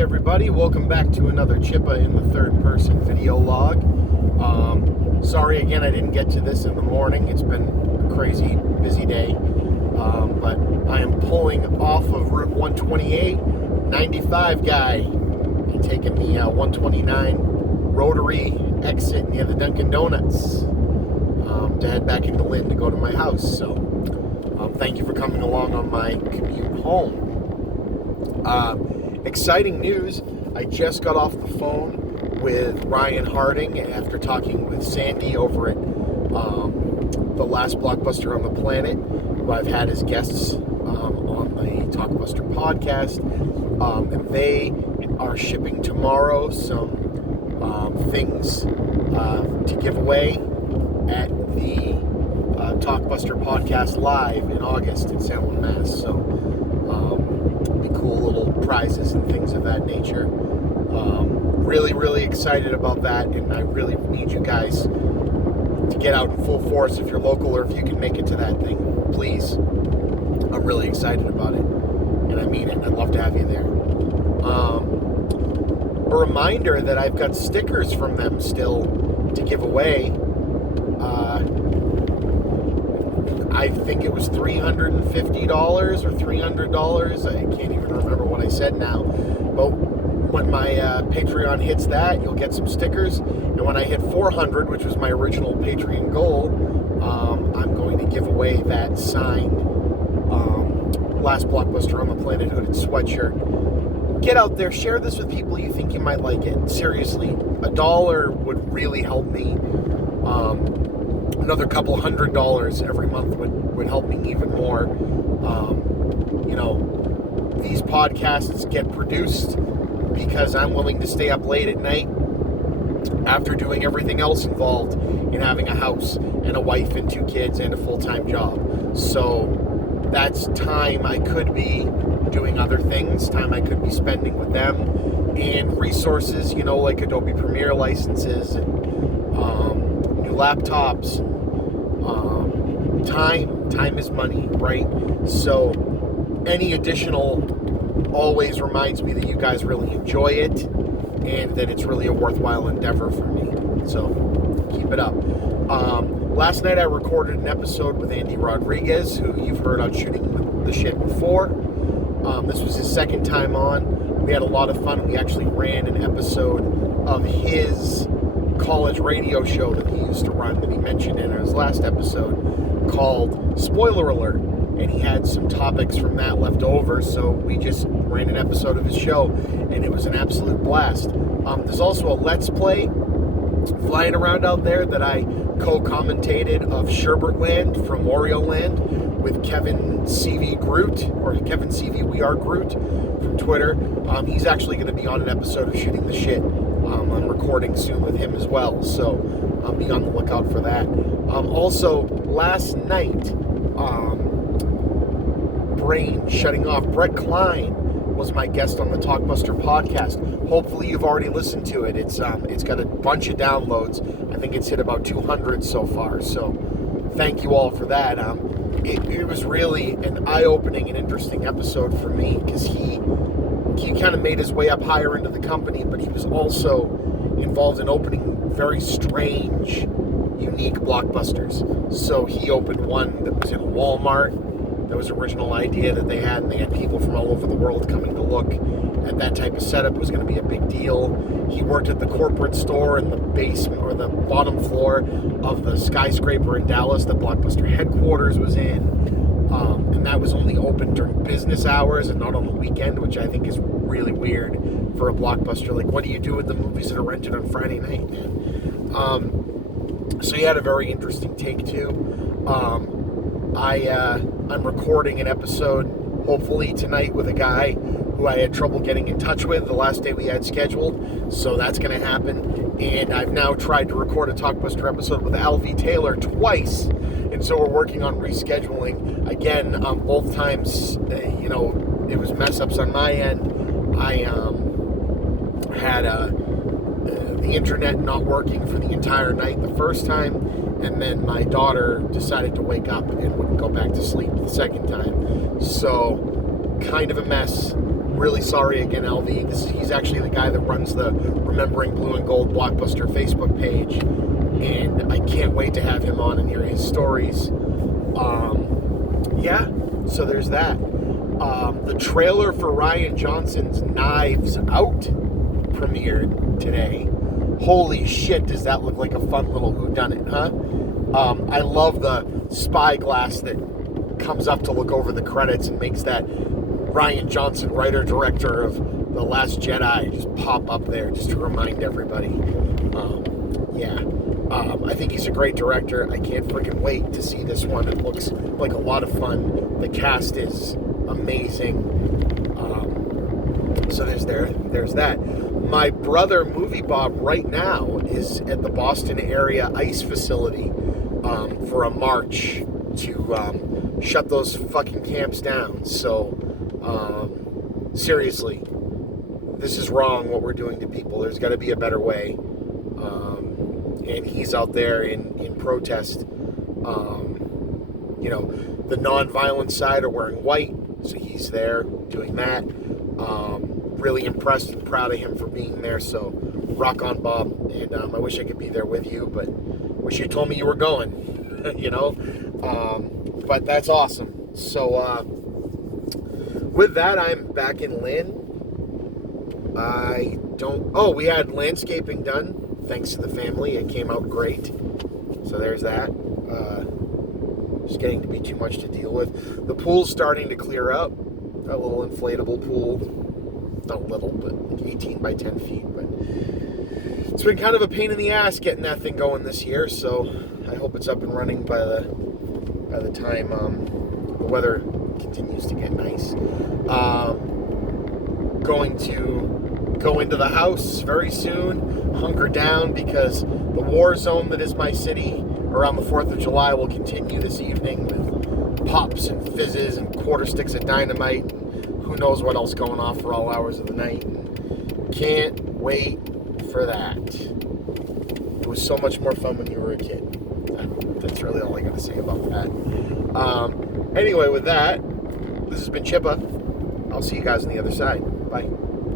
Hey everybody, welcome back to another Chippa in the third person video log. Sorry again I didn't get to this in the morning. It's been a crazy busy day. But I am pulling off of Route 128, 95 guy, and taking the 129 rotary exit near the Dunkin' Donuts to head back into Lynn to go to my house. So thank you for coming along on my commute home. Exciting news, I just got off the phone with Ryan Harding after talking with Sandy over at the last Blockbuster on the Planet, who I've had as guests on the Talkbuster podcast. And they are shipping tomorrow some things to give away at the Talkbuster podcast live in August in Salem, Mass. So be cool little prizes and things of that nature. Really excited about that, and I really need you guys to get out in full force if you're local, or if you can make it to that thing, please. I'm really excited about it, and I mean it. I'd love to have you there. A reminder that I've got stickers from them still to give away. I think it was $350 or $300. I can't even remember what I said now. But when my Patreon hits that, you'll get some stickers. And when I hit 400, which was my original Patreon goal, I'm going to give away that signed Last Blockbuster on the Planet hooded sweatshirt. Get out there, share this with people you think you might like it. Seriously, $1 would really help me. Another couple $100 every month would help me even more. These podcasts get produced because I'm willing to stay up late at night after doing everything else involved in having a house and a wife and 2 kids and a full-time job. So that's time I could be doing other things, time I could be spending with them, and resources, like Adobe Premiere licenses and new laptops. Time is money, right? So any additional always reminds me that you guys really enjoy it and that it's really a worthwhile endeavor for me. So keep it up. Last night I recorded an episode with Andy Rodriguez, who you've heard on Shooting the Shit before. This was his second time on. We had a lot of fun. We actually ran an episode of his college radio show that he used to run, that he mentioned in his last episode, called Spoiler Alert, and he had some topics from that left over, so we just ran an episode of his show, and it was an absolute blast. There's also a Let's Play flying around out there that I co-commentated of Sherbertland from Wario Land with Kevin CV Groot, or Kevin CV We Are Groot from Twitter. He's actually going to be on an episode of Shooting the Shit. I'm recording soon with him as well, so be on the lookout for that. Also, last night, brain shutting off, Brett Klein was my guest on the Talkbuster podcast. Hopefully you've already listened to it. It's got a bunch of downloads. I think it's hit about 200 so far, so thank you all for that. It was really an eye-opening and interesting episode for me, because he kind of made his way up higher into the company, but he was also involved in opening very strange, unique Blockbusters. So he opened one that was in Walmart. That was an original idea that they had, and they had people from all over the world coming to look at that type of setup. It was going to be a big deal. He worked at the corporate store in the basement, or the bottom floor of the skyscraper in Dallas that Blockbuster headquarters was in. And that was only open during business hours and not on the weekend, which I think is really weird for a Blockbuster. Like, what do you do with the movies that are rented on Friday night, man? So he had a very interesting take, too. I'm recording an episode, hopefully tonight, with a guy who I had trouble getting in touch with the last day we had scheduled, so that's going to happen. And I've now tried to record a Talkbuster episode with Alvy Taylor twice, and so we're working on rescheduling. Again, both times, it was mess-ups on my end. I had the internet not working for the entire night the first time, and then my daughter decided to wake up and wouldn't go back to sleep the second time. So, kind of a mess really sorry again, LV. He's actually the guy that runs the Remembering Blue and Gold Blockbuster Facebook page, and I can't wait to have him on and hear his stories. Yeah, so there's that. The trailer for Rian Johnson's Knives Out premiered today. Holy shit, does that look like a fun little whodunit, huh? I love the spyglass that comes up to look over the credits and makes that Rian Johnson, writer-director of The Last Jedi, just pop up there just to remind everybody. I think he's a great director. I can't freaking wait to see this one. It looks like a lot of fun. The cast is amazing. So there's that. My brother, Movie Bob, right now is at the Boston area ice facility for a march to shut those fucking camps down. So, seriously, this is wrong what we're doing to people. There's got to be a better way. And he's out there in protest. The non-violent side are wearing white, so he's there doing that. Really impressed and proud of him for being there, so rock on, Bob. And I wish I could be there with you, but wish you told me you were going, but that's awesome. So with that, I'm back in Lynn. We had landscaping done thanks to the family. It came out great, so there's that. Just getting to be too much to deal with. The pool's starting to clear up. A little inflatable pool, not little, but 18 by 10 feet. But it's been kind of a pain in the ass getting that thing going this year. So I hope it's up and running by the time the weather continues to get nice. Going to go into the house very soon, hunker down, because the war zone that is my city around the 4th of July will continue this evening with pops and fizzes and quarter sticks of dynamite and who knows what else going off for all hours of the night. Can't wait for that. It was so much more fun when you were a kid. That's really all I got to say about that. Anyway, with that, this has been Chippa. I'll see you guys on the other side. Bye.